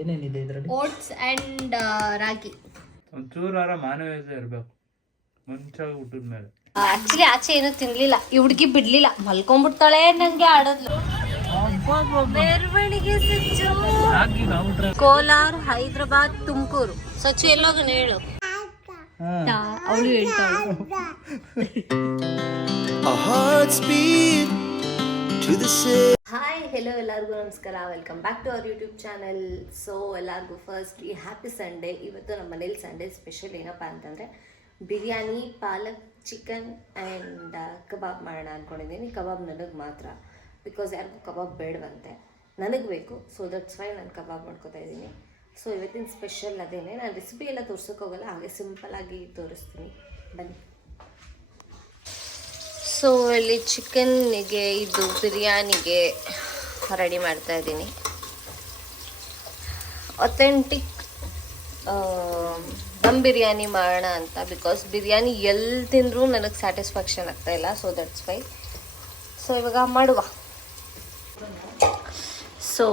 ಏನೇನಿದೆ ಇದರಲ್ಲಿ? Oats and ರಾಗಿ. ಒಂಚೂರಾರ ಮಾನವೀಯತೆ ಇರ್ಬೇಕು ಮುಂಚಾಗಿ ಊಟದ ಮೇಲೆ. ಆಕ್ಚುಲಿ ಆಚೆ ಏನು ತಿನ್ಲಿಲ್ಲ, ಈ ಹುಡುಗಿ ಬಿಡ್ಲಿಲ್ಲ, ಮಲ್ಕೊಂಡ್ಬಿಡ್ತಾಳೆ, ನಂಗೆ ಆಡೋದ್ಲು. ಮೆರವಣಿಗೆ ಸಚ್ಚು, ಕೋಲಾರ, ಹೈದ್ರಾಬಾದ್, ತುಮಕೂರು. ಸಚ್ಚು ಎಲ್ಲೋಗನ ಹೇಳು, ಅವಳು ಹೇಳ್ತಾಳು. ಹಾಯ್, ಹೆಲೋ, ಎಲ್ಲರಿಗೂ ನಮಸ್ಕಾರ, welcome back to our YouTube channel. So ಎಲ್ಲರಿಗೂ ಫಸ್ಟ್ ಹ್ಯಾಪಿ ಸಂಡೇ. ಇವತ್ತು ನಮ್ಮ ಮನೇಲಿ ಸಂಡೇ ಸ್ಪೆಷಲ್ ಏನಪ್ಪ ಅಂತಂದರೆ biryani, palak chicken and kebab ಮಾಡೋಣ ಅಂದ್ಕೊಂಡಿದ್ದೀನಿ. ಕಬಾಬ್ ನನಗೆ ಮಾತ್ರ, ಬಿಕಾಸ್ ಯಾರಿಗೂ ಕಬಾಬ್ ಬೇಡವಂತೆ, ನನಗೆ ಬೇಕು. ಸೊ ದಟ್ಸ್ ವೈ ನಾನು ಕಬಾಬ್ ಮಾಡ್ಕೊತಾ ಇದ್ದೀನಿ. ಸೊ ಇವತ್ತಿನ ಸ್ಪೆಷಲ್ ಅದೇನೆ. ನಾನು ರೆಸಿಪಿ ಎಲ್ಲ ತೋರ್ಸೋಕ್ಕೋಗಲ್ಲ, ಹಾಗೆ ಸಿಂಪಲ್ಲಾಗಿ ತೋರಿಸ್ತೀನಿ, ಬನ್ನಿ. ಸೊ ಇಲ್ಲಿ ಚಿಕನ್ನಿಗೆ, ಇದು ಬಿರಿಯಾನಿಗೆ ರೆಡಿ ಮಾಡ್ತಾ ಇದ್ದೀನಿ. ಅಥೆಂಟಿಕ್ ದಮ್ ಬಿರಿಯಾನಿ ಮಾಡೋಣ ಅಂತ, ಬಿಕಾಸ್ ಬಿರಿಯಾನಿ ಎಲ್ಲಿ ತಿಂದರೂ ನನಗೆ ಸ್ಯಾಟಿಸ್ಫ್ಯಾಕ್ಷನ್ ಆಗ್ತಾಯಿಲ್ಲ. So that's why. ಸೊ ಇವಾಗ ಮಾಡುವ. ಸೊ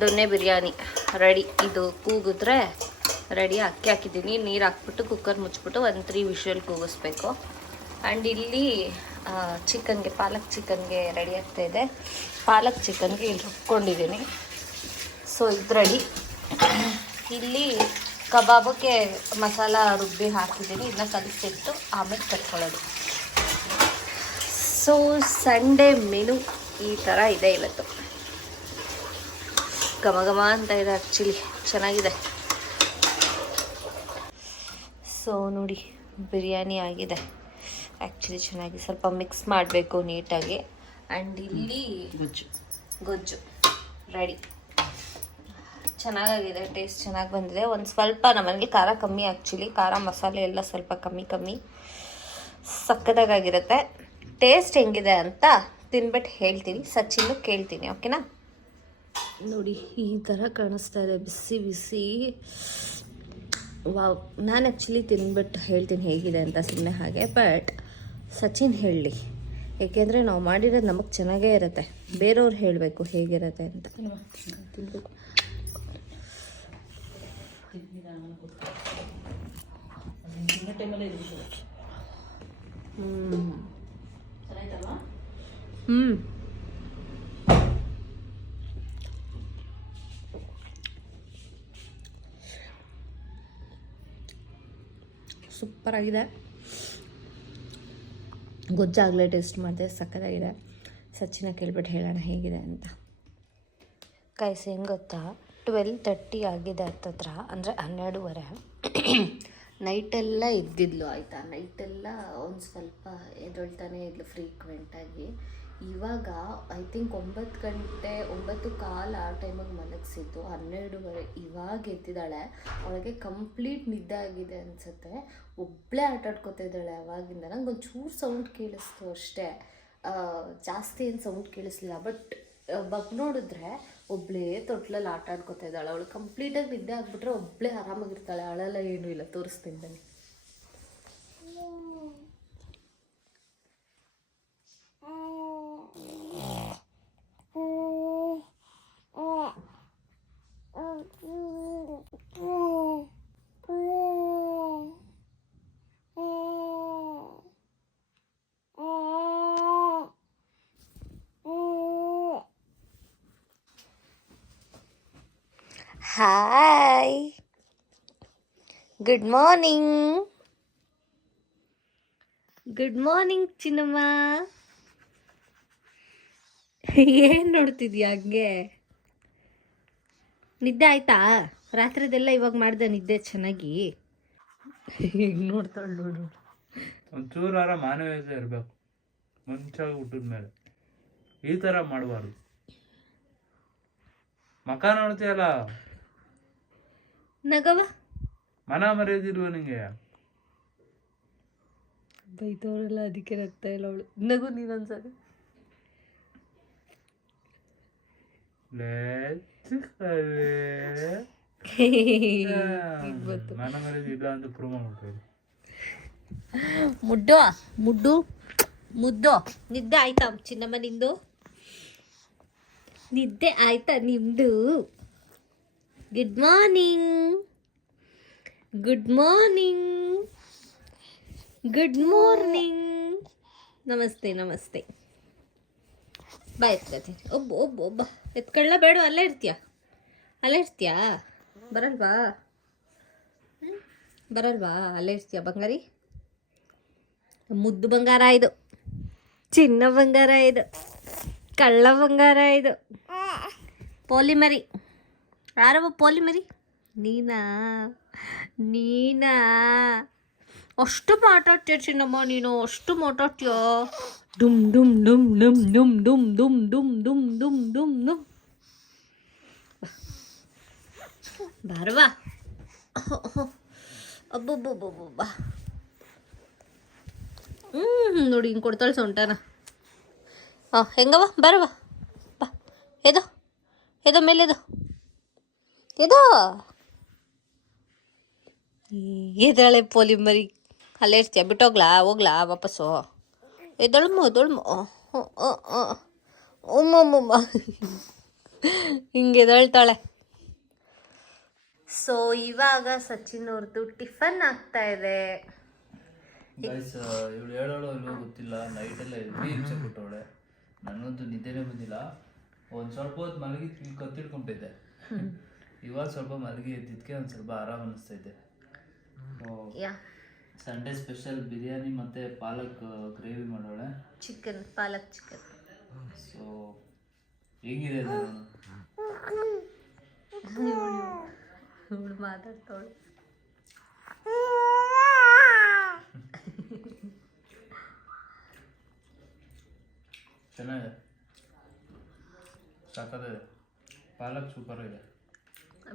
ದೊನ್ನೆ ಬಿರಿಯಾನಿ ರೆಡಿ. ಇದು ಕೂಗಿದ್ರೆ ರೆಡಿ. ಅಕ್ಕಿ ಹಾಕಿದ್ದೀನಿ, ನೀರು ಹಾಕ್ಬಿಟ್ಟು ಕುಕ್ಕರ್ ಮುಚ್ಚಿಬಿಟ್ಟು 1-3 ವಿಷಲ್ ಕೂಗಿಸ್ಬೇಕು. ಆ್ಯಂಡ್ ಇಲ್ಲಿ ಚಿಕನ್ಗೆ, ಪಾಲಕ್ ಚಿಕನ್ಗೆ ರೆಡಿ ಆಗ್ತಾಯಿದೆ. ಪಾಲಕ್ ಚಿಕನ್ಗೆ ಇಲ್ಲಿ ರುಬ್ಕೊಂಡಿದ್ದೀನಿ. ಸೊ ಇದು ರೆಡಿ. ಇಲ್ಲಿ ಕಬಾಬಕ್ಕೆ ಮಸಾಲ ರುಬ್ಬಿ ಹಾಕಿದ್ದೀನಿ, ಇದನ್ನ ಕಲಿಸಿಟ್ಟು ಆಮೇಲೆ ಕಟ್ಕೊಳ್ಳೋದು. ಸೊ ಸಂಡೇ ಮೆನು ಈ ಥರ ಇದೆ ಇವತ್ತು. ಘಮ ಘಮ ಅಂತ ಇದೆ, ಆ್ಯಕ್ಚುಲಿ ಚೆನ್ನಾಗಿದೆ. ಸೊ ನೋಡಿ, ಬಿರಿಯಾನಿ ಆಗಿದೆ, ಆ್ಯಕ್ಚುಲಿ ಚೆನ್ನಾಗಿ. ಸ್ವಲ್ಪ ಮಿಕ್ಸ್ ಮಾಡಬೇಕು ನೀಟಾಗಿ. ಆ್ಯಂಡ್ ಇಲ್ಲಿ ಗೊಜ್ಜು ರೆಡಿ. ಚೆನ್ನಾಗಿದೆ, ಟೇಸ್ಟ್ ಚೆನ್ನಾಗಿ ಬಂದಿದೆ. ಒಂದು ಸ್ವಲ್ಪ ನಮ್ಮನೇಲಿ ಖಾರ ಕಮ್ಮಿ, ಆ್ಯಕ್ಚುಲಿ ಖಾರ ಮಸಾಲೆ ಎಲ್ಲ ಸ್ವಲ್ಪ ಕಮ್ಮಿ. ಸಕ್ಕತ್ತಾಗಿರುತ್ತೆ. ಟೇಸ್ಟ್ ಹೆಂಗಿದೆ ಅಂತ ತಿನ್ಬಿಟ್ಟು ಹೇಳ್ತೀನಿ, ಸಚಿನ್ನು ಕೇಳ್ತೀನಿ, ಓಕೆನಾ? ನೋಡಿ, ಈ ಥರ ಕಾಣಿಸ್ತಾ ಇದೆ, ಬಿಸಿ ಬಿಸಿ. ವಾವ್. ನಾನು ಆ್ಯಕ್ಚುಲಿ ತಿನ್ಬಿಟ್ಟು ಹೇಳ್ತೀನಿ ಹೇಗಿದೆ ಅಂತ, ಸುಮ್ಮನೆ ಹಾಗೆ. ಬಟ್ ಸಚಿನ್ ಹೇಳಲಿ, ಏಕೆಂದರೆ ನಾವು ಮಾಡಿರೋದು ನಮಗೆ ಚೆನ್ನಾಗೇ ಇರುತ್ತೆ, ಬೇರೆಯವ್ರು ಹೇಳಬೇಕು ಹೇಗಿರುತ್ತೆ ಅಂತ. ತಿನ್ಬೇಕು. ಸೂಪರ್ ಆಗಿದೆ. ಗೊಜ್ಜಾಗಲೇ ಟೇಸ್ಟ್ ಮಾಡಿದೆ, ಸಕ್ಕತ್ತಾಗಿದೆ. ಸಚಿನ ಕೇಳ್ಬಿಟ್ಟು ಹೇಳೋಣ ಹೇಗಿದೆ ಅಂತ. ಕಾಯಿಸಿ ಹೆಂಗೆ ಗೊತ್ತಾ, 12:30 ಆಗಿದೆ ಹತ್ತತ್ರ, ಅಂದರೆ 12:30. ನೈಟೆಲ್ಲ ಇದ್ದಿದ್ಲು, ಆಯಿತಾ? ನೈಟೆಲ್ಲ ಒಂದು ಸ್ವಲ್ಪ ಎದ್ದೊಳ್ತಾನೆ ಇದ್ಲು ಫ್ರೀಕ್ವೆಂಟಾಗಿ. ಇವಾಗ ಐ ಥಿಂಕ್ 9 ಗಂಟೆ 9:15 ಆ ಟೈಮಿಗೆ ಮಲಗಿಸಿದ್ದು, 12:30 ಇವಾಗ ಎದ್ದಿದ್ದಾಳೆ. ಅವಳಿಗೆ ಕಂಪ್ಲೀಟ್ ನಿದ್ದೆ ಆಗಿದೆ ಅನಿಸುತ್ತೆ. ಒಬ್ಬಳೇ ಆಟಾಡ್ಕೊತಾ ಇದ್ದಾಳೆ ಅವಾಗಿಂದ. ನಂಗೆ ಒಂಚೂರು ಸೌಂಡ್ ಕೇಳಿಸ್ತು ಅಷ್ಟೇ, ಜಾಸ್ತಿ ಏನು ಸೌಂಡ್ ಕೇಳಿಸ್ಲಿಲ್ಲ. ಬಟ್ ಬಗ್ ನೋಡಿದ್ರೆ ಒಬ್ಬಳೇ ತೊಟ್ಲಲ್ಲಿ ಆಟ ಆಡ್ಕೊತಾ ಇದ್ದಾಳೆ. ಅವಳು ಕಂಪ್ಲೀಟಾಗಿ ನಿದ್ದೆ ಆಗಿಬಿಟ್ರೆ ಒಬ್ಬಳೇ ಆರಾಮಾಗಿರ್ತಾಳೆ, ಅಳೆಲ್ಲ ಏನೂ ಇಲ್ಲ. ತೋರಿಸ್ತೀನಿ ಬನ್ನಿ. Hi, good morning. Good morning Chinnamma. ಏನು ನೋಡ್ತಿದ್ಯಾ ಹಂಗೆ? ನಿದ್ದೆ ಆಯ್ತಾ? ರಾತ್ರಿದೆಲ್ಲ ಇವಾಗ ಮಾಡ್ದೆ ನಿದ್ದೆ ಚೆನ್ನಾಗಿ. ಹೆಂಗೆ ನೋಡ್ತಾಳೆ ನೋಡು. ಒಂಚೂರಾರ ಮಾನವೀಯತೆ ಇರಬೇಕು ಮುಂಚಾಗಿ ಊಟದ ಮೇಲೆ. ಈ ಥರ ಮಾಡಬಾರ್ದು. ಮಕ ನೋಡ್ತೀಯಲ್ಲ, ನಗವ ಮನ ಮರೆಯೋದಿಲ್ವ ನಿಂಗೆ? ಬೈತವರೆಲ್ಲ ಅದಕ್ಕೆ ನಗ್ತಾ ಇಲ್ಲ ಅವಳು. ನಗು ನೀನೊಂದ್ಸಲ. ಮನ ಮರೆಯೋದಿಲ್ಲ ಅಂತ ಪ್ರೂವ್ ಮಾಡ್ಬೇಕು. ಮುಡ್ಡು ಮುಡ್ಡು ಮುದ್ದು. ನಿದ್ದೆ ಆಯ್ತಾ ಚಿನ್ನಮ್ಮ ನಿಂದು? ನಿದ್ದೆ ಆಯ್ತಾ ನಿಮ್ಮದು? Good morning, good morning, good morning. ನಮಸ್ತೆ ನಮಸ್ತೆ. ಬಾ ಎತ್ಕೊತೀನಿ. ಒಬ್ಬ ಎತ್ಕೊಳ್ಳ ಬೇಡ, ಅಲ್ಲೇ ಇರ್ತೀಯ, ಬರಲ್ವಾ? ಬರಲ್ವಾ? ಅಲ್ಲೇ ಇರ್ತೀಯ ಬಂಗಾರಿ? ಮುದ್ದು ಬಂಗಾರ ಇದು, ಚಿನ್ನ ಬಂಗಾರ ಇದು, ಕಳ್ಳ ಬಂಗಾರ ಇದು. ಪೋಲಿಮರಿ ಯಾರವ? ಪೋಲಿಮರಿ ನೀನಾ? ಅಷ್ಟು ಮಾತಾಡ್ತೀಯ ಚಿನ್ನಮ್ಮ ನೀನು, ಅಷ್ಟು ಮಾತಾಡ್ತೀಯ. ಡುಮ್ ಡುಮ್ ಡುಮ್ ಡುಮ್ ಡುಮ್ ಡುಮ್ ಡುಮ್ ಡುಮ್ ಡುಮ್ ಡುಮ್ ಡುಮ್ ಡುಮ್. ಬಾರವಾ? ಅಬ್ಬಬ್ಬಬ್ಬಬ್ಬ. ನೋಡಿ ಹಿಂಗೆ ಕೊಡ್ತಾಳೆ ಸೊಂಟನ. ಹೆಂಗವ? ಬರವ, ಬಾ. ಎದೋ ಮೇಲೆದು ಎದ್ದಾಳೆ ಪೋಲಿ ಮರಿ. ಅಲ್ಲೇ ಇರ್ತೀಯ? ಹೋಗ್ಲಾ ವಾಪಸ್ಸು? ಎದೊಳ್ಮು ಉಮ್ಮಮ್ಮ ಹಿಂಗೆ ಎದಳ್ತಾಳೆ. ಸೊ ಇವಾಗ ಸಚಿನ್ ಅವ್ರದ್ದು ಟಿಫನ್ ಆಗ್ತಾ ಇದೆ. ಇವಳು ಹೇಳೋಳು ಇಲ್ಲೋ ಗೊತ್ತಿಲ್ಲ, ನೈಟೆಲ್ಲ ಹಿಂಸೆ ಕೊಟ್ಟವಳೆ. ನನಗಂತೂ ನಿದ್ದೆನೇ ಬಂದಿಲ್ಲ. ಒಂದು ಸ್ವಲ್ಪ ಹೊತ್ತು ಮಲಗಿ ಕತ್ತಿಡ್ಕೊಂಬಿಟ್ಟಿದ್ದೆ. ಇವಾಗ ಸ್ವಲ್ಪ ಮಲಗಿ ಎದ್ದಿದ್ದಕ್ಕೆ ಒಂದು ಸ್ವಲ್ಪ ಆರಾಮ ಅನಿಸ್ತೈತೆ. ಸಂಡೇ ಸ್ಪೆಷಲ್ ಬಿರಿಯಾನಿ ಮತ್ತು ಪಾಲಕ್ ಗ್ರೇವಿ ಮಾಡೋಳೆ. ಪಾಲಕ್ ಚಿಕನ್. ಸೊ ಹೇಗಿದೆ ಇವಳು ಮಾತಾಡ್ತಾವಳು. ಚೆನ್ನಾಗಿದೆ, ಸಾಕಾಗಿದೆ. ಪಾಲಕ್ ಸೂಪರ್ ಇದೆ.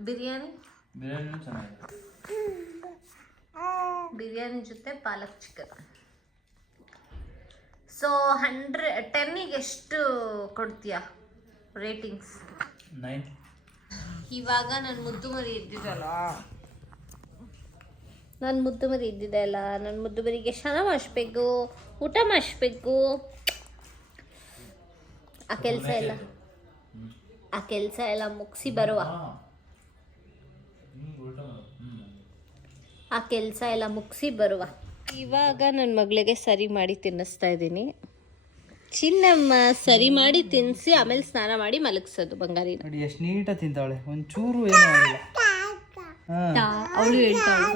ಬಿರಿಯಾನಿನೂ ಚೆನ್ನಾಗಿದೆ. ಬಿರಿಯಾನಿ ಜೊತೆ ಪಾಲಕ್ ಚಿಕನ್. ಸೊ 10ಗೆ ಎಷ್ಟು ಕೊಡ್ತೀಯಾ ರೇಟಿಂಗ್ಸ್? 9. ಇವಾಗ ನನ್ನ ಮುದ್ದು ಮರಿ ಇದ್ದಿದ್ದಲ್ಲ, ನನ್ನ ಮುದ್ದು ಮರಿಗೆ ಸ್ನಾನ ಮಾಡಿಸ್ಬೇಕು, ಊಟ ಮಾಡಿಸ್ಬೇಕು. ಆ ಕೆಲಸ ಎಲ್ಲ ಮುಗಿಸಿ ಬರುವ. ಇವಾಗ ನನ್ನ ಮಗಳಿಗೆ ಸರಿ ಮಾಡಿ ತಿನ್ನಿಸ್ತಾ ಇದ್ದೀನಿ. ಚಿನ್ನಮ್ಮ ಸರಿ ಮಾಡಿ ತಿನ್ನಿಸಿ ಆಮೇಲೆ ಸ್ನಾನ ಮಾಡಿ ಮಲಗಿಸೋದು ಬಂಗಾರಿ. ನೋಡಿ ಎಷ್ಟು ನೀಟಾಗಿ ತಿಂತಾವಳೆ, ಒಂಚೂರು ಏನೂ ಆಗಿಲ್ಲ. ಅವಳು ಹೇಳ್ತಾಳೆ,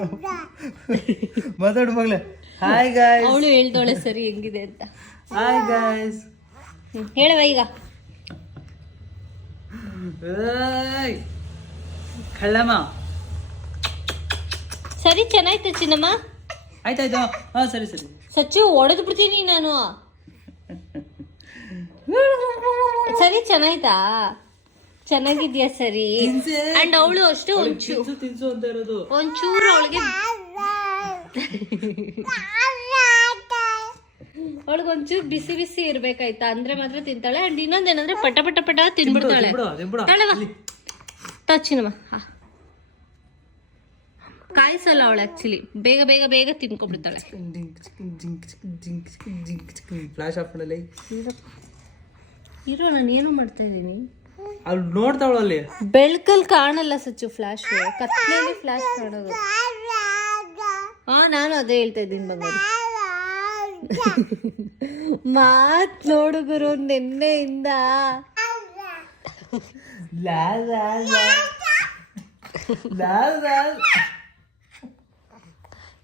ಮಾತಾಡು ಮಗಳೇ. Hi guys. ಅವಳು ಹೇಳ್ತಾಳೆ ಸರಿ ಹೆಂಗಿದೆ ಅಂತ. ಹಾಯ್ ಗಾಯ್ಸ್ ಹೇಳವ ಈಗ. ಕಳ್ಳಮ್ಮ ಸರಿ ಚೆನ್ನಾಯ್ತು ಚಿನ್ನಮ್ಮ. ಆಯ್ತಾಯ್ತು. ಹಾಂ ಸರಿ. ಸಚ್ಚು ಹೊಡೆದು ಬಿಡ್ತೀನಿ ನಾನು. ಸರಿ ಚೆನ್ನಾಯ್ತಾ? ಚೆನ್ನಾಗಿದ್ಯಾ? ಸರಿ. ಅಂಡ್ ಅವಳು ಅಷ್ಟು ಒಂಚೂರು ಅವಳಿಗೊಂಚೂರು ಬಿಸಿ ಬಿಸಿ ಇರ್ಬೇಕಾಯ್ತಾ, ಅಂದ್ರೆ ಮಾತ್ರ ತಿಂತಾಳೆ. ಅಂಡ್ ಇನ್ನೊಂದೇನಂದ್ರೆ ಪಟ ಪಟ ಪಟ ತಿನ್ಬಿಡ್ತಾಳೆ. ಚಿನ್ನಮ್ಮ ಕಾಯಿಸಲ್ಲ ಅವಳು, ಆಕ್ಚುಲಿ ಬೇಗ ಬೇಗ ಬೇಗ ತಿನ್ಕೊಬಿಡ್ತಾಳೆ. ಫ್ಲಾಶ್ ಆಫ್ ಮಾಡಲಿ ಇರೋ, ನಾನು ಏನು ಮಾಡ್ತಾ ಇದ್ದೀನಿ. ಅಲ್ಲಿ ನೋಡ್ತಾವಳಲ್ಲಿ ಬೆಳಕಲ್ಲಿ ಕಾಣಲ್ಲ ಸಚ್ಚು, ಫ್ಲಾಶ್ ಕತ್ಲೆಯಲ್ಲಿ ಫ್ಲಾಶ್ ಕಾಣೋದು. ನಾನು ಅದೇ ಹೇಳ್ತಾ ಇದ್ದೀನಿ ಬಂಗಾರಿ. ಮಾತ್ ನೋಡು ಗುರು, ನಿನ್ನೆಯಿಂದ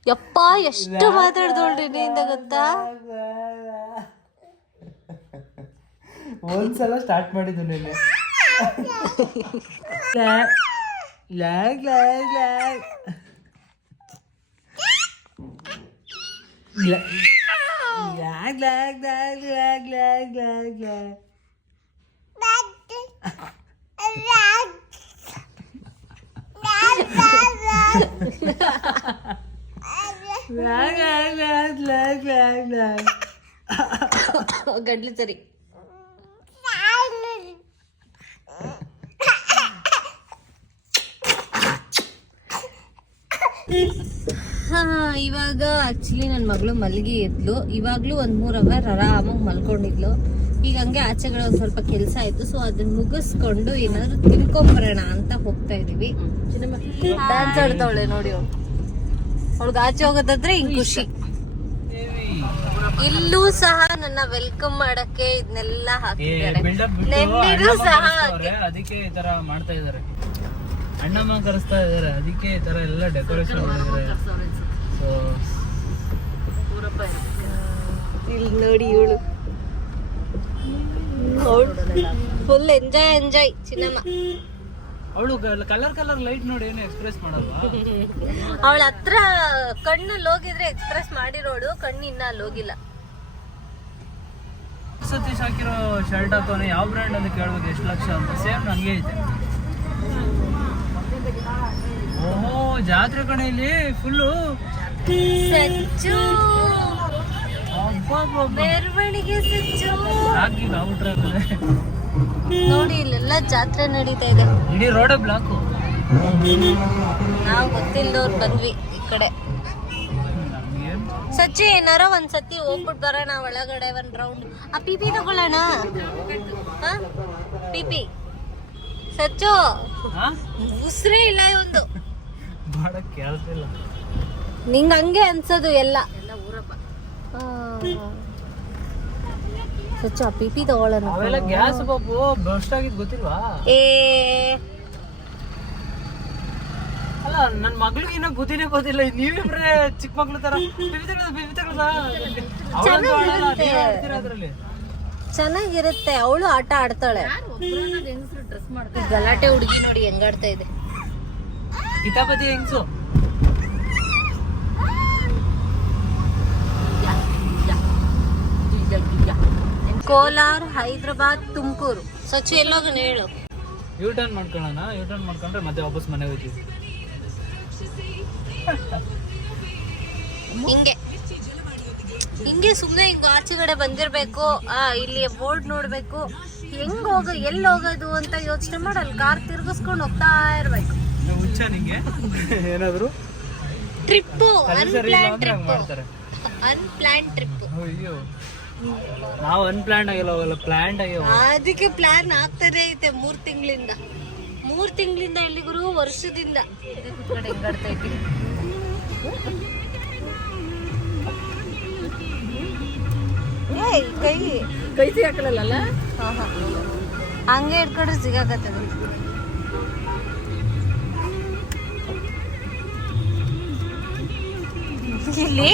ಯಪ್ಪ ಎಷ್ಟು ಮಾತಾಡ್ದೋಳ್ರಿ ನಿನ್ನೆಯಿಂದ ಗೊತ್ತಾ? ಒಂದ್ಸಲ ಸ್ಟಾರ್ಟ್ ಮಾಡಿದ್ದು ನಿನ್ನೆ. ಗಡ್ಲಿ ಸರಿ. ಇವಾಗ ಆಕ್ಚುಲಿ ನನ್ನ ಮಗಳು ಮಲಗಿ ಎದ್ಲು. ಇವಾಗ್ಲೂ 1-3 ಅವರ್ ಆರಾಮಾಗಿ ಮಲ್ಕೊಂಡಿದ್ಲು. ಈಗ ಹಂಗೆ ಆಚೆಗಡೆ ಒಂದು ಸ್ವಲ್ಪ ಕೆಲಸ ಆಯ್ತು, ಸೊ ಅದನ್ನ ಮುಗಿಸ್ಕೊಂಡು ಏನಾದ್ರು ತಿನ್ಕೊಂಬರೋಣ ಅಂತ ಹೋಗ್ತಾ ಇದೀವಿ. ಡ್ಯಾನ್ಸ್ ಆಡ್ತಾವಳೆ ನೋಡಿ ಅವಳು. ಅವಳಿಗೆ ಆಚೆ ಹೋಗೋದಾದ್ರೆ ಹಿಂಗ್ ಖುಷಿ. ಇಲ್ಲೂ ಸಹ ನನ್ನ ವೆಲ್ಕಮ್ ಮಾಡಕ್ಕೆ ಇದನ್ನೆಲ್ಲ ಹಾಕಿದ್ದಾರೆ. ನೆನ್ನೆನೂ ಸಹ ಅದಕ್ಕೆ ಈ ತರ ಮಾಡ್ತಾ ಇದಾರೆ. ಅಣ್ಣಮ್ಮ ಕರೆಸ್ತಾ ಇದಾರೆ, ಅದಕ್ಕೆ ಈ ತರ ಎಲ್ಲ ಡೆಕೋರೇಷನ್ ಮಾಡಿದ್ದಾರೆ. ಸೊ ಇಲ್ಲಿ ನೋಡಿ ಇವಳು ಫುಲ್ ಎಂಜಾಯ್ ಚಿನ್ನಮ್ಮ. ಅವಳು ಕಲರ್ ಲೈಟ್ ನೋಡಿ ಏನು ಎಕ್ಸ್ಪ್ರೆಸ್ ಮಾಡಲ್ವಾ? ಅವಳ ಹತ್ರ ಕಣ್ಣಲ್ಲಿ ಹೋಗಿದ್ರೆ ಎಕ್ಸ್ಪ್ರೆಸ್ ಮಾಡಿರೋಳು, ಕಣ್ಣು ಇನ್ನ ಅಲ್ಲಿ ಹೋಗಿಲ್ಲ. ಸತೀಶ್ ಹಾಕಿರೋ ಶರ್ಟ್ ಹಾಕೋನೆ ಯಾವ ಬ್ರ್ಯಾಂಡ್ ಅಂತ ಕೇಳ್ಬೇಕು, ಎಷ್ಟು ಲಕ್ಷ ಅಂತ. ಸೇಮ್ ನಂಗೆ ಐತೆ. ಓಹೋ ಜಾತ್ರೆ ಕಡೆ ಇಲ್ಲಿ ಫುಲ್ಲು ಸಚ್ಚು ಮೆರವಣಿಗೆ ಸಚ್ಚು. ಹಾಕಿ ಆಗ್ಬಿಟ್ರೆ ನೋಡಿ ಇಲ್ಲೆಲ್ಲ ಜಾತ್ರೆ ನಡೀತಾ ಇದೆ. ಇಡೀ ರೋಡೇ ಬ್ಲಾಕು. ನಾವು ಗೊತ್ತಿಲ್ಲದವ್ರು ಬಂದ್ವಿ ಈ ಕಡೆ. ಸಚ್ಚು ಏನಾರ ಒಂದ್ಸತಿ ಹೋಗ್ಬಿಟ್ಟು ಬರೋಣ ಒಳಗಡೆ ಒಂದ್ ರೌಂಡ್. ಆ ಪಿಪಿ ತಗೊಳ್ಳೋಣ. ಪಿಪಿ ಸಚ್ಚು ಉಸ್ರೇ ಇಲ್ಲ ಒಂದು ಕೇಳ್ತಿಲ್ಲ. ನಿಂಗ ಹಂಗೆ ಅನ್ಸೋದು ಎಲ್ಲ. ಸಚ್ಚು ಆ ಪಿಪಿ ತಗೊಳ್ಳೋಣ. ಅವೆಲ್ಲ ಗ್ಯಾಸ್ ಬಾಬು ಬಸ್ಟ್ ಆಗಿದ್ ಗೊತ್ತಿಲ್ವಾ? ಅಲ್ಲ ನನ್ ಮಗಳಿಗೆ ಇನ್ನೂ ಬುದ್ಧಿನೇ ಗೊತ್ತಿಲ್ಲ. ನೀವಿಬ್ರೆ ಚಿಕ್ಕ ಮಕ್ಳು ತರ ಅದ್ರಲ್ಲಿ ಚೆನ್ನಾಗಿರುತ್ತೆ. ಅವಳು ಆಟ ಆಡ್ತಾಳೆ. ಗಲಾಟೆ ಹುಡುಗಿ ನೋಡಿ ಹೆಂಗಾಡ್ತಾ ಇದೆ. ಕಿತಾಪತಿ ಹೆಂಗ್ಸು. ಕೋಲಾರ, ಹೈದ್ರಾಬಾದ್, ತುಮಕೂರು. ಸಚ್ಚು ಎಲ್ಲೋಗಣ ಹೇಳು. ಯೂ ಟರ್ನ್ ಮಾಡ್ಕೊಳ್ಳೋಣ. ಯೂ ಟರ್ನ್ ಮಾಡ್ಕೊಂಡ್ರೆ ಮತ್ತೆ ವಾಪಸ್ ಮನೆಗೆ ಹೋಗ್ತೀವಿ. ಹಿಂಗೆ ಸುಮ್ನೆ ಹಿಂಗ ಆಚೆಗಡೆ ಬಂದಿರ್ಬೇಕು. ಇಲ್ಲಿ ಬೋರ್ಡ್ ನೋಡ್ಬೇಕು, ಎಲ್ಲಿ ಹೋಗೋದು ಅಂತ ಯೋಚನೆ ಮಾಡಿ ಅಲ್ಲಿ ಕಾರ್ ತಿರ್ಗಿಸ್ಕೊಂಡು ಹೋಗ್ತಾ ಇರ್ಬೇಕು. ಹುಚ್ಚ ನಿಂಗೆ ಏನಾದ್ರು ಟ್ರಿಪ್ ಅನ್ಪ್ಲಾನ್ ಟ್ರಿಪ್. ಅಯ್ಯೋ ನಾವು ಅನ್ಪ್ಲಾನ್ ಆಗಿಲ್ಲ, ಅವೆಲ್ಲ ಪ್ಲಾನ್ ಆಗಿಲ್ಲ. ಅದಕ್ಕೆ ಪ್ಲಾನ್ ಆಗ್ತಾನೆ ಐತೆ 3 ತಿಂಗಳಿಂದ. 3 ತಿಂಗಳಿಂದ ಎಲ್ಲಿಗೂ ವರ್ಷದಿಂದ. ಹೆಂಗಾಡ್ತಾ ಇದ್ದೀನಿ. ಕೈ ಸಿಗಾಕಲ್ಲ. ಹಂಗೆ ಇಟ್ಕೊಂಡ್ರೆ ಸಿಗಾಕತ್ತದ. ಇಲ್ಲಿ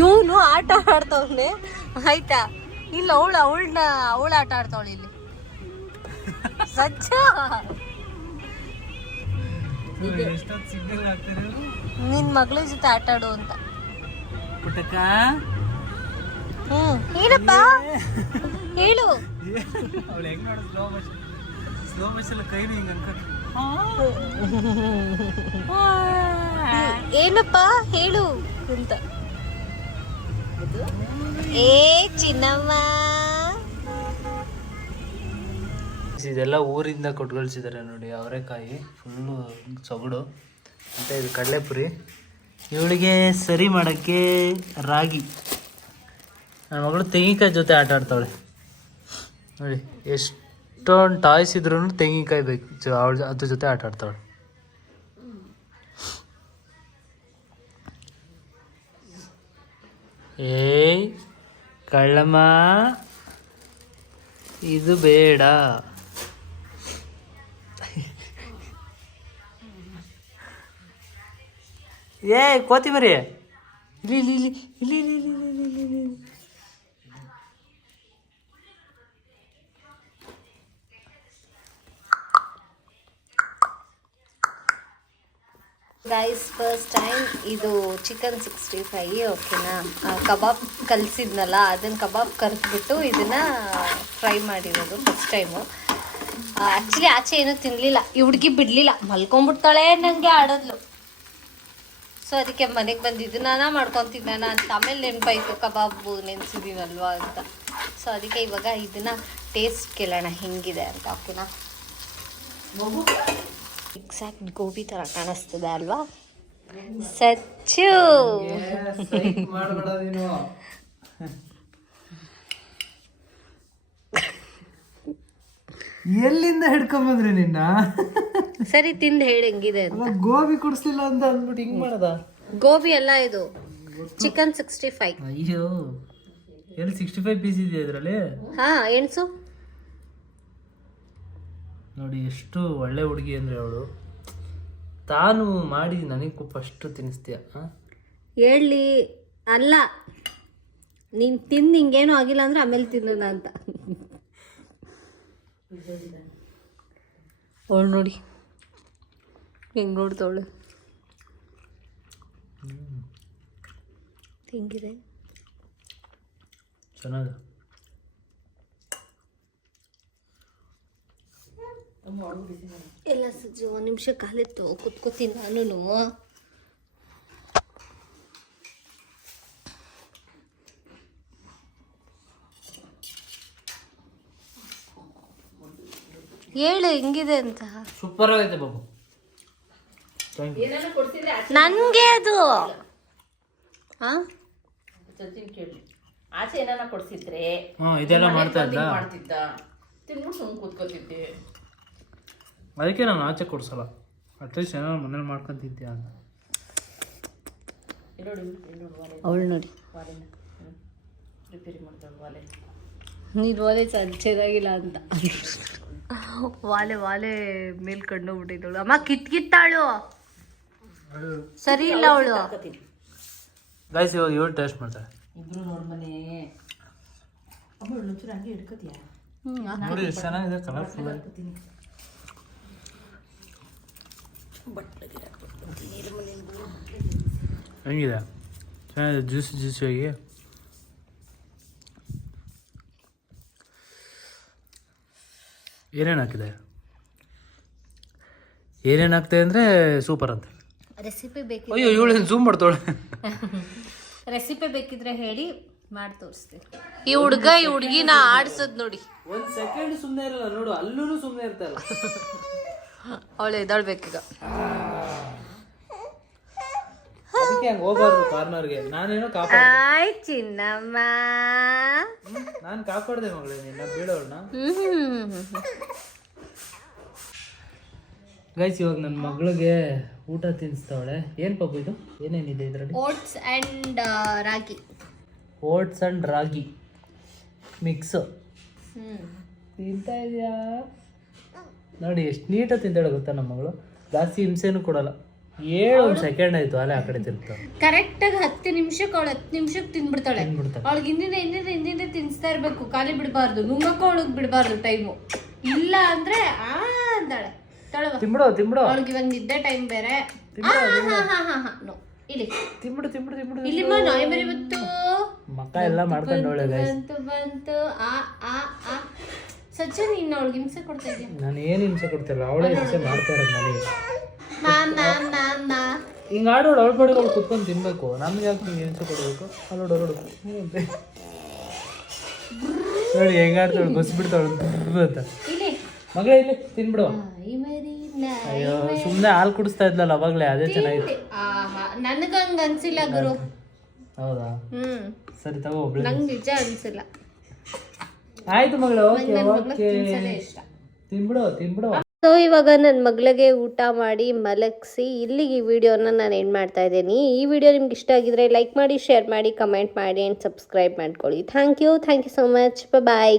ಇವನು ಆಟ ಆಡ್ತವನೆ ಆಯ್ತಾ. ಇಲ್ಲ ಅವಳ ಆಟ ಆಡ್ತಾವಳು ಇಲ್ಲಿ. ಸಚ್ಚ ನಿನ್ ಮಗಳ ಜೊತೆ ಆಟ ಆಡು ಅಂತ. ಪುಟ್ಟಕ್ಕ ಏನಪ್ಪ ಹೇಳು. ಅವಳು ಹೆಂಗ್ ನೋಡ ಸ್ಲೋ ಮೋಷನ್ ಕೈಲಿ ಹಿಂಗ ಅನ್ಕೊಂಡು ಏನಪ್ಪ ಹೇಳು ಅಂತ. ಚಿನ್ನಮ್ಮ ಇದೆಲ್ಲ ಊರಿಂದ ಕೊಟ್ಕೊಳ್ಸಿದ್ದಾರೆ ನೋಡಿ. ಅವರೆಕಾಯಿ ಫುಲ್ಲು ಸೊಗಡು ಅಂತ. ಇದು ಕಡಲೆಪುರಿ. ಇವಳಿಗೆ ಸರಿ ಮಾಡೋಕ್ಕೆ ರಾಗಿ. ನನ್ನ ಮಗಳು ತೆಂಗಿನಕಾಯಿ ಜೊತೆ ಆಟ ಆಡ್ತಾವಳೆ ನೋಡಿ. ಎಷ್ಟೊಂದು ಟಾಯ್ಸ್ ಇದ್ರೂ ತೆಂಗಿನಕಾಯಿ ಬೇಕು, ಅವಳ ಅದ್ರ ಜೊತೆ ಆಟ ಆಡ್ತಾವಳೆ. ಏಯ್ ಕಳ್ಳಮ್ಮ, ಇದು ಬೇಡ. ಏ ಕೋತಿ ಮರಿ, ಇಲ್ಲಿ ಇಲ್ಲಿ ಇಲ್ಲಿ ಇಲ್ಲಿ ಇಲ್ಲಿ ಇಲ್ಲಿ ಇಲ್ಲಿ ಇಲ್ಲಿ. ಗೈಸ್ ಫಸ್ಟ್ ಟೈಮ್ ಇದು ಚಿಕನ್ 65 ಓಕೆನಾ. ಕಬಾಬ್ ಕಲಿಸಿದ್ನಲ್ಲ, ಅದನ್ನು ಕಬಾಬ್ ಕರೆದ್ಬಿಟ್ಟು ಇದನ್ನು ಫ್ರೈ ಮಾಡಿರೋದು ಫಸ್ಟ್ ಟೈಮು. ಆ್ಯಕ್ಚುಲಿ ಆಚೆ ಏನೂ ತಿನ್ನಲಿಲ್ಲ, ಈ ಹುಡುಗಿ ಬಿಡಲಿಲ್ಲ, ಮಲ್ಕೊಂಡ್ಬಿಡ್ತಾಳೆ ನನಗೆ ಆಡೋದ್ಲು. ಸೊ ಅದಕ್ಕೆ ಮನೆಗೆ ಬಂದು ಇದನ್ನ ಮಾಡ್ಕೊತಿದ್ದಾನ ಅಂತ. ಆಮೇಲೆ ನೆನಪಾಯಿತು ಕಬಾಬು ನೆನೆಸಿದ್ದೀನಲ್ವಾ ಅಂತ. ಸೊ ಅದಕ್ಕೆ ಇವಾಗ ಇದನ್ನು ಟೇಸ್ಟ್ ಕೇಳೋಣ ಹೆಂಗಿದೆ ಅಂತ, ಓಕೆನಾ. ಎಕ್ಸಾಕ್ಟ್ ಗೋಬಿ ಥರ ಕಾಣಿಸ್ತದೆ ಅಲ್ವಾ ಸಚ್ಚು? ಎಲ್ಲಿಂದ ಹಿಡ್ಕೊಂಬಂದ್ರಿ ನಿನ್ನ ಸರಿ ತಿಂದು ಹೇಳಿ ಹೆಂಗಿದೆ ಅಂತ. ಗೋಬಿ ಕೊಡಿಸ್ಲಿಲ್ಲ ಅಂತ ಅಂದ್ಬಿಟ್ಟು ಹಿಂಗ್ ಮಾಡದ. ಗೋಬಿ ಅಲ್ಲ ಇದು, ಚಿಕನ್ 65. ಅಯ್ಯೋ ಎಲ್ಲಿ 65 ಪೀಸ್ ಇದೆಯಾ ಇದರಲ್ಲಿ? ಹಾ ಎಣ್ಸು. ನೋಡಿ ಎಷ್ಟು ಒಳ್ಳೆ ಹುಡುಗಿ ಅಂದ್ರೆ ಅವಳು. ತಾನು ಮಾಡಿ ನನಗೆ ಫಸ್ಟ್ ತಿನ್ನಿಸ್ತೀಯ. ಹೇಳಿ ಅಲ್ಲ, ನೀನು ತಿಂದು ಹಿಂಗೇನು ಆಗಿಲ್ಲ ಅಂದ್ರೆ ಆಮೇಲೆ ತಿನ್ನೋಣ ಅಂತ. ಅವಳು ನೋಡಿ ಹೆಂಗೆ ನೋಡ್ತವಳು. ಹೆಂಗಿದೆ? ಚೆನ್ನಾಗಿದೆ. ಎಲ್ಲ ಸಜ್ಜಿ ಒಂದು ನಿಮಿಷ ಕಾಲಿತ್ತು ಕುತ್ಕೋತೀನಿ ನಾನು. ಹೇಳು ಹೆಂಗಿದೆ ಅಂತ. ಸೂಪರ್ ಆಗೈತೆ ಬಾಬು. ನನಗೆ ಅದು ಆಚೆ ಏನಾರ ಕೊಡ್ಸಿದ್ರೆ ಇದೆಲ್ಲ ಮಾಡ್ತಾ ಇದ್ದ. ಮಾಡ್ತಿದ್ದ, ತಿನ್ಬಿಟ್ಟು ಸುಮ್ಮನೆ ಕೂತ್ಕೋತಿದ್ದೆ. ಅದಕ್ಕೆ ನಾನು ಆಚೆ ಕೊಡ್ಸಲ್ಲ. ಅಟ್ಲೀಸ್ಟ್ ಏನಾರು ಮನೇಲಿ ಮಾಡ್ಕೊಂಡು ತಿಂತೀಯ ಅಂತ. ಅವಳು ನೋಡಿ ರಿಪೇರಿ ಮಾಡ್ತಾಳೆ ವಾಲೆ. ನೀನು ಒಲೆ ಚೆನ್ನಾಗಿಲ್ಲ ಅಂತ ವಾಲೆ ಮೇಲ್ ಕಂಡೋಗ್ಬಿಟ್ಟಿದ್ದಳು. ಅಮ್ಮ ಕಿತ್ತಾಳು, ಸರಿ ಇಲ್ಲ ಅವಳು. ಗೈಸ್ ಇವಾಗ ಇವಳು ಟೇಸ್ಟ್ ಮಾಡ್ತಾಳೆ. ಇಬ್ರು ನೋಡ್ಮನೆ ಅಮ್ಮ ಒಂಚೂರು ಹಂಗೆ ಹಿಡ್ಕೋತೀಯ. ನೋಡಿ ಎಷ್ಟು ಚೆನ್ನಾಗಿದೆ, ಕಲರ್ಫುಲ್. ಹೆಂಗಿದೆ? ಚೆನ್ನಾಗಿದೆ, ಜ್ಯೂಸಿ ಆಗಿ. ಏನೇನು ಹಾಕಿದೆ? ಏನೇನು ಹಾಕ್ತೆ ಅಂದರೆ ಸೂಪರ್ ಅಂತ. ರೆಸಿಪಿ ಬೇಕಿದ್ರೆ ಅಯ್ಯೋ ಇವಳು ಝೂಮ್ ಮಾಡ್ತಾಳೆ. ರೆಸಿಪಿ ಬೇಕಿದ್ರೆ ಹೇಳಿ ಮಾಡಿ ತೋರಿಸ್ತೀನಿ. ಈ ಹುಡುಗಿನ ಆಡ್ಸದ್ ನೋಡಿ. ಒಂದು ಸೆಕೆಂಡ್ ಸುಮ್ಮನೆ ಇರಲ್ಲ ನೋಡು, ಅಲ್ಲೂ ಸುಮ್ಮನೆ ಇರ್ತಾರ. ಅವಳು ಎದ್ದಾಳ್ಬೇಕೀಗ. ಅದಕ್ಕೆ ಹಂಗೆ ಹೋಗ್ಬಾರ್ದು ಕಾರ್ನರ್ಗೆ. ನಾನೇನೋ ಕಾಪಾಡ. ಆಯ್ ಚಿನ್ನಮ್ಮ, ನಾನು ಕಾಪಾಡ್ದೆ ಮಗಳೇ ನಿನ್ನ, ಬೀಳೋಳನ್ನ. ಗೈಸ್ ಇವಾಗ ನನ್ನ ಮಗಳಿಗೆ ಊಟ ತಿನ್ನಿಸ್ತಾವಳೆ. ಏನು ಪಾಪು ಇದು? ಏನೇನಿದೆ ಇದರಲ್ಲಿ? Oats and ragi. Oats and ragi mix ತಿಂತಾ ಇದೆಯಾ? ನೋಡಿ ಎಷ್ಟು ನೀಟಾಗಿ ತಿಂತಾಳೆ ಗೊತ್ತಾ ನಮ್ಮ ಮಗಳು. ಜಾಸ್ತಿ ಹಿಂಸೆನೂ ಕೊಡಲ್ಲ. 7 ಸೆಕೆಂಡ್ ಆಯ್ತು ಅಲ್ಲೇ ಆ ಕಡೆ ತಿಂತಾಳೆ. ಕರೆಕ್ಟಾಗಿ 10 ನಿಮಿಷಕ್ಕೆ ಅವಳು 10 ನಿಮಿಷಕ್ಕೆ ತಿಂದ್ಬಿಡ್ತಾಳೆ. ಅವಳಿಗೆ ಹಿಂದಿಂದ ತಿನ್ನಿಸ್ತಾ ಇರ್ಬೇಕು, ಖಾಲಿ ಬಿಡಬಾರ್ದು, ನುಂಗಕ್ಕೂ ಅವಳಿಗೆ ಬಿಡಬಾರ್ದು ಟೈಮು. ಇಲ್ಲ ಅಂದ್ರೆ ಅಂತಾಳೆ. ತಿಂಬಿಡೋ ಅವಳಿಗೆ ಇವಾಗ ನಿದ್ದೆ ಟೈಮ್ ಬೇರೆ. ಇಲ್ಲಿ ತಿಂಬಿಡು ಇಲ್ಲಿ ನಾಯಿ ಬರಿ ಬಂತು, ಮಕ್ಕ ಎಲ್ಲ ಮಾಡ್ಕೊಂಡವಳೆ. ಬಂತು ಸಚ್ಚ ನೀನು ಅವಳಿಗೆ ಹಿಂಸೆ ಕೊಡ್ತಾ ಇದೀಯ. ನಾನು ಏನು ಹಿಂಸೆ ಕೊಡ್ತಿಲ್ಲ, ಅವಳೇ ಹಿಂಸೆ ಮಾಡ್ತಾ ಇರೋದು ನನಗೆ. ಹಿಂಗ ಆಡೋಳು ಅವಳ ಪಡೆಗೆ ಅವಳು ಕುತ್ಕೊಂಡು ತಿನ್ಬೇಕು. ನಮ್ಗೆ ಯಾಕೆ ಹಿಂಗೆ ಹಿಂಸೆ ಕೊಡಬೇಕು? ಅಲ್ಲೋಡು ನೋಡಿ ಹೆಂಗ ಆಡ್ತಾಳು, ಬಸ್ ಬಿಡ್ತಾಳು ಅಂತ. ಮಗಳೇ ಇಲ್ಲಿ ತಿನ್ಬಿಡು. ಅಯ್ಯೋ ಸುಮ್ಮನೆ ಹಾಲು ಕುಡಿಸ್ತಾ ಇದ್ಲಲ್ಲ ಅವಾಗಲೇ, ಅದೇ ಚೆನ್ನಾಗಿತ್ತು. ನನಗಂಗ ಅನ್ಸಿಲ್ಲ ಗುರು. ಹೌದಾ? ಸರಿ ತಗೋ ಒಬ್ಳು. ನಂಗೆ ನಿಜ ಅನ್ಸಿಲ್ಲ. ಆಯ್ತು ಮಗಳು, ತಿನ್ಬಿಡು. ಸೊ ಇವಾಗ ನನ್ನ ಮಗಳಿಗೆ ಊಟ ಮಾಡಿ ಮಲಗಿಸಿ ಇಲ್ಲಿಗೆ ಈ ವಿಡಿಯೋನ ನಾನು ಎಂಡ್ ಮಾಡ್ತಾ ಇದ್ದೀನಿ. ಈ ವಿಡಿಯೋ ನಿಮ್ಗೆ ಇಷ್ಟ ಆಗಿದ್ರೆ ಲೈಕ್ ಮಾಡಿ, ಶೇರ್ ಮಾಡಿ, ಕಮೆಂಟ್ ಮಾಡಿ ಆ್ಯಂಡ್ ಸಬ್ಸ್ಕ್ರೈಬ್ ಮಾಡ್ಕೊಳ್ಳಿ. Thank you so much. Bye.